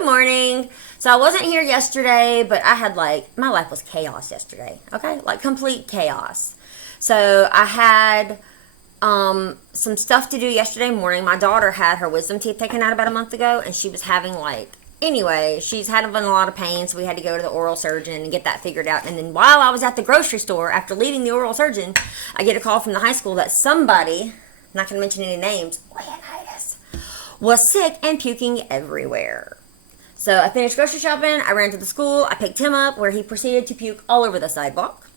Good morning. So I wasn't here yesterday, but I had my life was chaos yesterday. Okay, like complete chaos. So I had some stuff to do yesterday morning. My daughter had her wisdom teeth taken out about a month ago, and she was having anyway, she's having a lot of pain, so we had to go to the oral surgeon and get that figured out. And then while I was at the grocery store, after leaving the oral surgeon, I get a call from the high school that somebody, not going to mention any names, Leonidas, was sick and puking everywhere. So I finished grocery shopping, I ran to the school, I picked him up, where he proceeded to puke all over the sidewalk.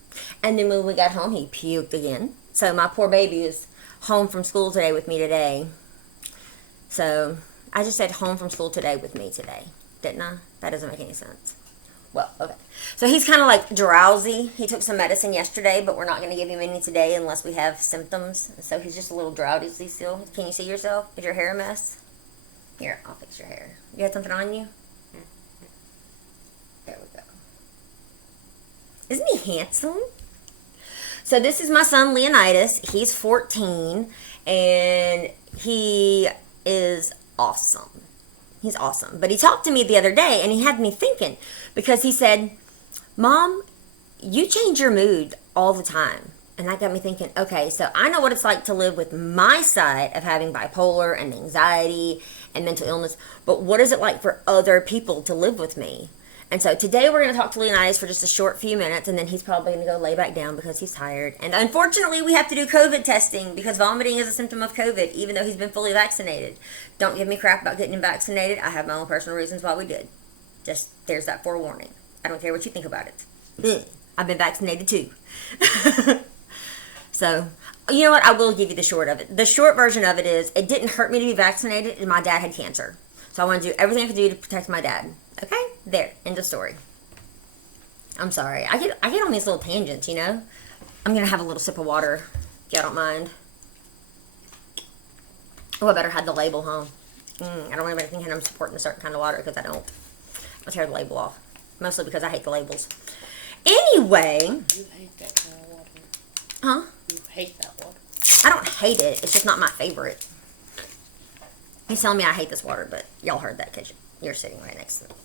And then when we got home, he puked again. So my poor baby is home from school today with me today. So I just said home from school today with me today, didn't I? That doesn't make any sense. Well, okay. So he's kind of drowsy. He took some medicine yesterday, but we're not going to give him any today unless we have symptoms. So he's just a little drowsy still. Can you see yourself? Is your hair a mess? Here, I'll fix your hair. You got something on you? There we go. Isn't he handsome? So this is my son Leonidas. He's 14, and he is awesome. He's awesome. But he talked to me the other day, and he had me thinking, because he said, Mom, you change your mood all the time. And that got me thinking, okay, so I know what it's like to live with my side of having bipolar and anxiety and mental illness, but what is it like for other people to live with me? And so today we're going to talk to Leonidas for just a short few minutes, and then he's probably going to go lay back down because he's tired. And unfortunately, we have to do COVID testing because vomiting is a symptom of COVID, even though he's been fully vaccinated. Don't give me crap about getting him vaccinated. I have my own personal reasons why we did. Just, there's that forewarning. I don't care what you think about it. I've been vaccinated too. So, you know what? I will give you the short of it. The short version of it is, it didn't hurt me to be vaccinated, and my dad had cancer. So I want to do everything I could do to protect my dad. Okay? There. End of story. I'm sorry. I get on these little tangents, you know? I'm going to have a little sip of water, if y'all don't mind. Oh, I better hide the label, huh? I don't want anybody thinking I'm supporting a certain kind of water, because I don't. I'll tear the label off. Mostly because I hate the labels. Anyway. You hate that kind of water. Huh? You hate that water. I don't hate it. It's just not my favorite. He's telling me I hate this water, but y'all heard that because you're sitting right next to me.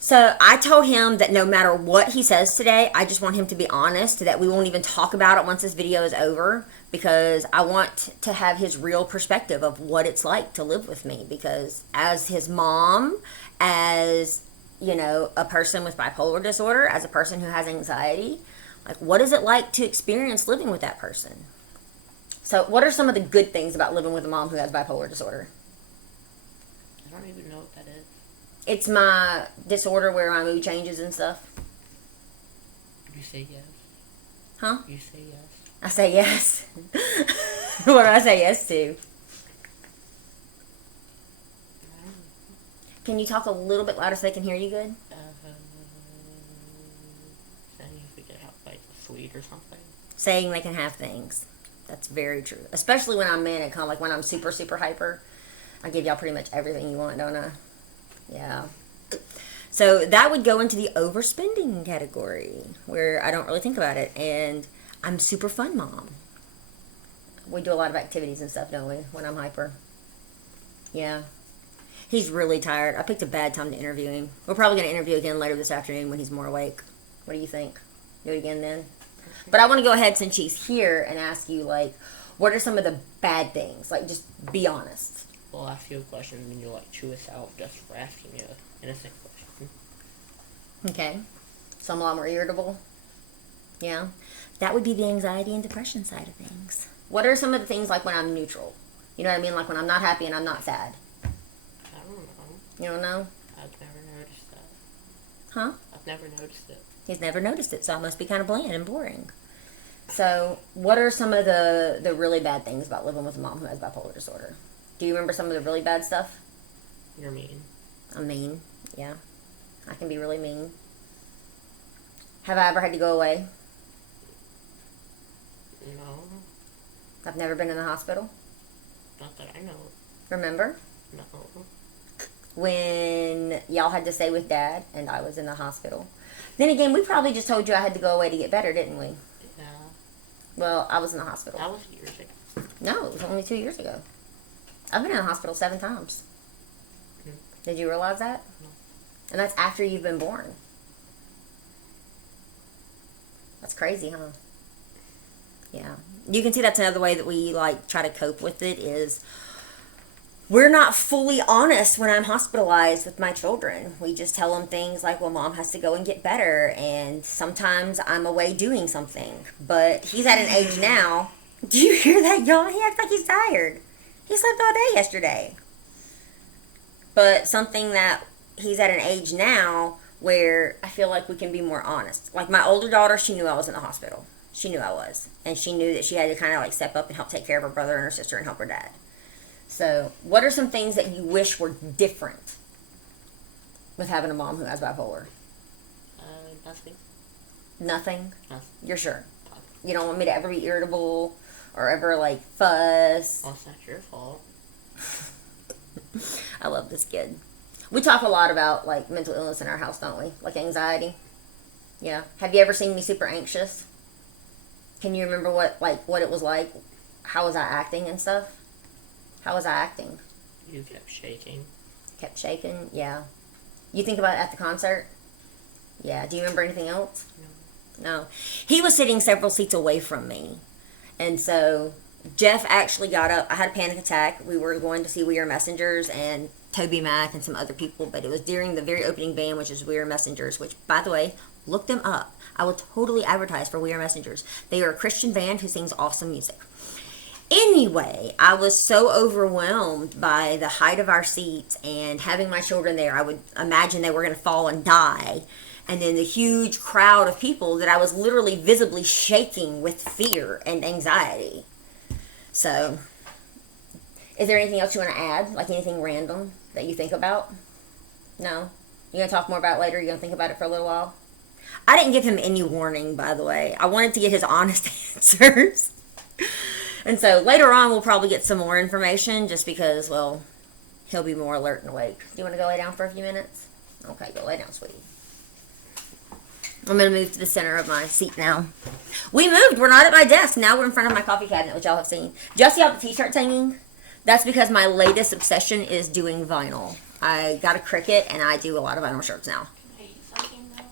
So I told him that no matter what he says today, I just want him to be honest, that we won't even talk about it once this video is over, because I want to have his real perspective of what it's like to live with me, because as his mom, as, you know, a person with bipolar disorder, as a person who has anxiety, what is it like to experience living with that person? So what are some of the good things about living with a mom who has bipolar disorder? I don't even know what that is. It's my disorder where my mood changes and stuff. You say yes. Huh? You say yes. I say yes. What do I say yes to? Can you talk a little bit louder so they can hear you good? Saying if we could have sweet or something. Saying they can have things. That's very true. Especially when I'm manic, huh? When I'm super, super hyper. I give y'all pretty much everything you want, don't I? Yeah. So that would go into the overspending category, where I don't really think about it. And I'm super fun mom. We do a lot of activities and stuff, don't we, when I'm hyper? Yeah. He's really tired. I picked a bad time to interview him. We're probably going to interview again later this afternoon when he's more awake. What do you think? Do it again then? But I want to go ahead, since she's here, and ask you, what are some of the bad things? Just be honest. We'll ask you a question, and then you'll, chew us out just for asking you an innocent question. Okay. So I'm a lot more irritable? Yeah. That would be the anxiety and depression side of things. What are some of the things when I'm neutral? You know what I mean? When I'm not happy and I'm not sad. I don't know. You don't know? I've never noticed that. Huh? I've never noticed it. He's never noticed it, so it must be kind of bland and boring. So, what are some of the really bad things about living with a mom who has bipolar disorder? Do you remember some of the really bad stuff? You're mean. I'm mean, yeah. I can be really mean. Have I ever had to go away? No. I've never been in the hospital? Not that I know. Remember? No. When y'all had to stay with Dad and I was in the hospital. Then again, we probably just told you I had to go away to get better, didn't we? Yeah. Well, I was in the hospital. That was years ago. No, it was only 2 years ago. I've been in the hospital 7 times. Did you realize that? No. And that's after you've been born. That's crazy, huh? Yeah. You can see that's another way that we like try to cope with it is we're not fully honest when I'm hospitalized with my children. We just tell them things like, well, mom has to go and get better, and sometimes I'm away doing something. But he's at an age now. Do you hear that, y'all? He acts like he's tired. He slept all day yesterday. But something that he's at an age now where I feel like we can be more honest. Like my older daughter, she knew I was in the hospital. She knew I was. And she knew that she had to kind of like step up and help take care of her brother and her sister and help her dad. So, what are some things that you wish were different with having a mom who has bipolar? Nothing. Nothing? Nothing. You're sure? You don't want me to ever be irritable or ever like fuss? Well, it's not your fault. I love this kid. We talk a lot about like mental illness in our house, don't we? Like anxiety. Yeah. Have you ever seen me super anxious? Can you remember what it was like? How was I acting and stuff? How was I acting? You kept shaking. Kept shaking? Yeah. You think about it at the concert? Yeah. Do you remember anything else? No. He was sitting several seats away from me. And so Jeff actually got up. I had a panic attack. We were going to see We Are Messengers and Toby Mac and some other people, but it was during the very opening band, which is We Are Messengers, which, by the way, look them up. I will totally advertise for We Are Messengers. They are a Christian band who sings awesome music. Anyway, I was so overwhelmed by the height of our seats and having my children there. I would imagine they were going to fall and die. And then the huge crowd of people that I was literally visibly shaking with fear and anxiety. So, is there anything else you want to add? Like anything random that you think about? No? You going to talk more about it later? You going to think about it for a little while? I didn't give him any warning, by the way. I wanted to get his honest answers. And so later on, we'll probably get some more information just because, well, he'll be more alert and awake. Do you want to go lay down for a few minutes? Okay, go lay down, sweetie. I'm going to move to the center of my seat now. We moved. We're not at my desk. Now we're in front of my coffee cabinet, which y'all have seen. Just see how the t-shirt's hanging? That's because my latest obsession is doing vinyl. I got a Cricut, and I do a lot of vinyl shirts now. Can I eat something now?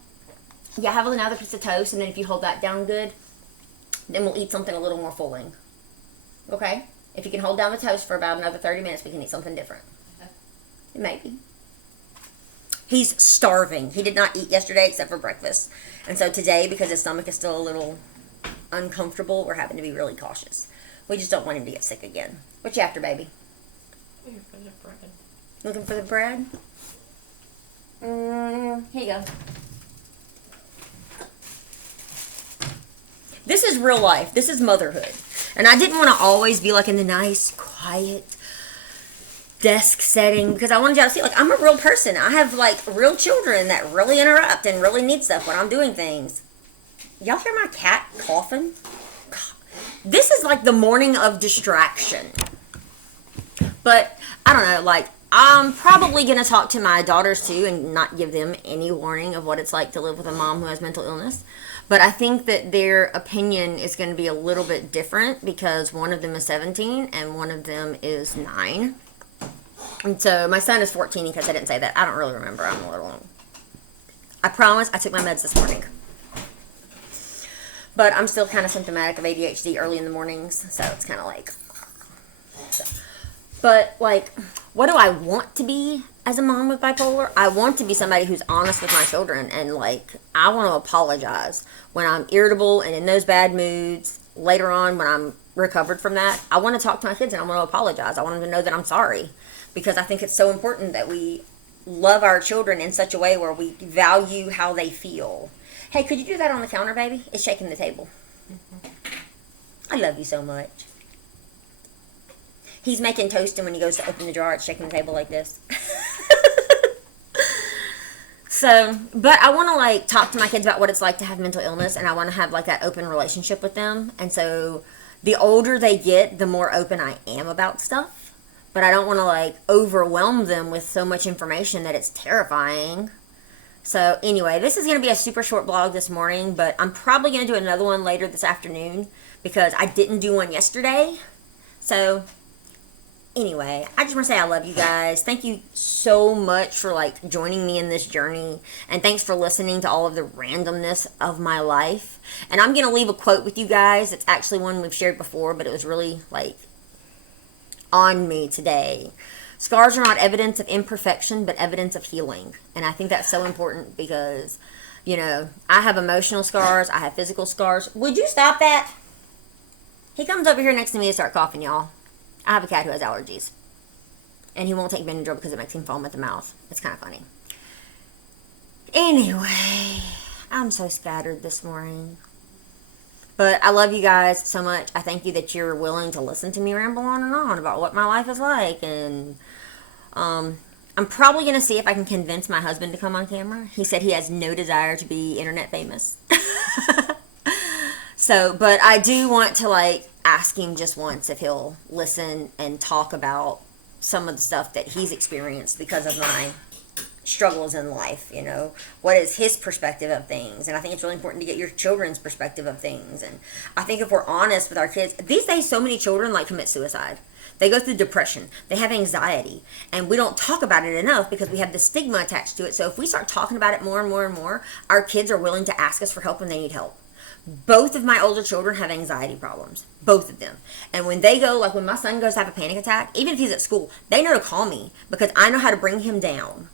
Yeah, have another piece of toast, and then if you hold that down good, then we'll eat something a little more filling. Okay? If you can hold down the toast for about another 30 minutes, we can eat something different. Okay. Maybe. He's starving. He did not eat yesterday except for breakfast. And so today, because his stomach is still a little uncomfortable, we're having to be really cautious. We just don't want him to get sick again. What you after, baby? Looking for the bread. Looking for the bread? Here you go. This is real life. This is motherhood. And I didn't want to always be like in the nice, quiet desk setting because I wanted y'all to see, like, I'm a real person. I have, like, real children that really interrupt and really need stuff when I'm doing things. Y'all hear my cat coughing? God. This is like the morning of distraction. But, I don't know, like, I'm probably going to talk to my daughters, too, and not give them any warning of what it's like to live with a mom who has mental illness. But I think that their opinion is going to be a little bit different because one of them is 17 and one of them is 9. And so my son is 14 in case I didn't say that. I don't really remember. I'm a little... I promise I took my meds this morning. But I'm still kind of symptomatic of ADHD early in the mornings. So it's kind of like... But, like, what do I want to be as a mom with bipolar? I want to be somebody who's honest with my children. And, like, I want to apologize when I'm irritable and in those bad moods. Later on, when I'm recovered from that, I want to talk to my kids and I want to apologize. I want them to know that I'm sorry. Because I think it's so important that we love our children in such a way where we value how they feel. Hey, could you do that on the counter, baby? It's shaking the table. I love you so much. He's making toast, and when he goes to open the jar, it's shaking the table like this. So, but I want to, like, talk to my kids about what it's like to have mental illness, and I want to have, like, that open relationship with them. And so the older they get, the more open I am about stuff. But I don't want to, like, overwhelm them with so much information that it's terrifying. So, anyway, this is going to be a super short vlog this morning, but I'm probably going to do another one later this afternoon because I didn't do one yesterday. So, anyway, I just want to say I love you guys. Thank you so much for like joining me in this journey, and thanks for listening to all of the randomness of my life. And I'm gonna leave a quote with you guys. It's actually one we've shared before, but it was really like on me today. Scars are not evidence of imperfection, but evidence of healing. And I think that's so important because, you know, I have emotional scars, I have physical scars. Would you stop that? He comes over here next to me to start coughing, y'all. I have a cat who has allergies. And he won't take Benadryl because it makes him foam at the mouth. It's kind of funny. Anyway, I'm so scattered this morning. But I love you guys so much. I thank you that you're willing to listen to me ramble on and on about what my life is like. And I'm probably going to see if I can convince my husband to come on camera. He said he has no desire to be internet famous. So, but I do want to like ask him just once if he'll listen and talk about some of the stuff that he's experienced because of my struggles in life. You know, what is his perspective of things? And I think it's really important to get your children's perspective of things. And I think if we're honest with our kids, these days so many children like commit suicide. They go through depression. They have anxiety. And we don't talk about it enough because we have the stigma attached to it. So if we start talking about it more and more and more, our kids are willing to ask us for help when they need help. Both of my older children have anxiety problems. Both of them. And when they go, like when my son goes to have a panic attack, even if he's at school, they know to call me because I know how to bring him down.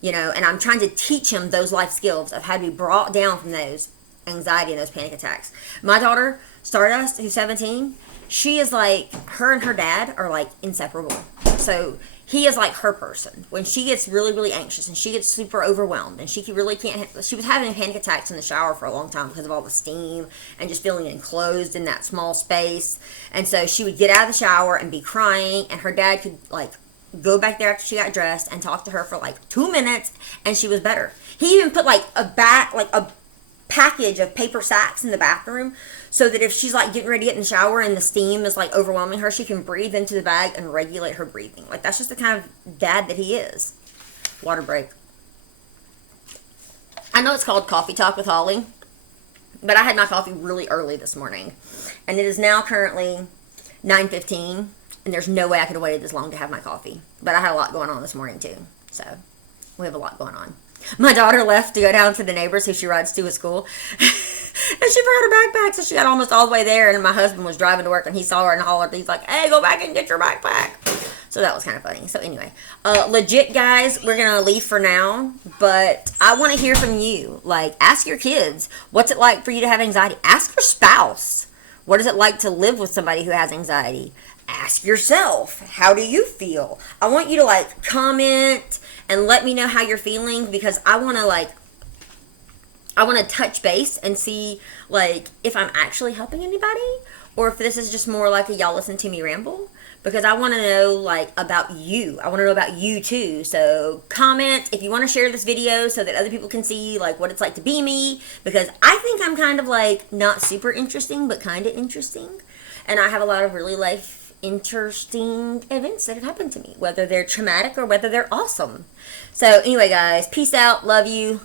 You know, and I'm trying to teach him those life skills of how to be brought down from those anxiety and those panic attacks. My daughter, Stardust, who's 17, she is like, her and her dad are like inseparable. So he is like her person. When she gets really, really anxious and she gets super overwhelmed and she really can't, she was having panic attacks in the shower for a long time because of all the steam and just feeling enclosed in that small space. And so she would get out of the shower and be crying, and her dad could like go back there after she got dressed and talk to her for like 2 minutes, and she was better. He even put like a package of paper sacks in the bathroom so that if she's like getting ready to get in the shower and the steam is like overwhelming her, she can breathe into the bag and regulate her breathing. Like that's just the kind of dad that he is. Water break. I know it's called Coffee Talk with Holly, but I had my coffee really early this morning, and it is now currently 9:15, and there's no way I could have waited this long to have my coffee. But I had a lot going on this morning too, so we have a lot going on. My daughter left to go down to the neighbors who she rides to at school. And she forgot her backpack, so she got almost all the way there. And my husband was driving to work, and he saw her and hollered. He's like, "Hey, go back and get your backpack." So that was kind of funny. So anyway, legit, guys, we're going to leave for now. But I want to hear from you. Like, ask your kids, what's it like for you to have anxiety? Ask your spouse, what is it like to live with somebody who has anxiety? Ask yourself, how do you feel? I want you to, like, comment and let me know how you're feeling, because I want to touch base and see, like, if I'm actually helping anybody or if this is just more like a y'all listen to me ramble, because I want to know, like, about you. I want to know about you, too. So comment if you want to share this video so that other people can see, like, what it's like to be me, because I think I'm kind of, like, not super interesting, but kind of interesting. And I have a lot of really interesting events that have happened to me, whether they're traumatic or whether they're awesome. So anyway, guys, peace out. Love you.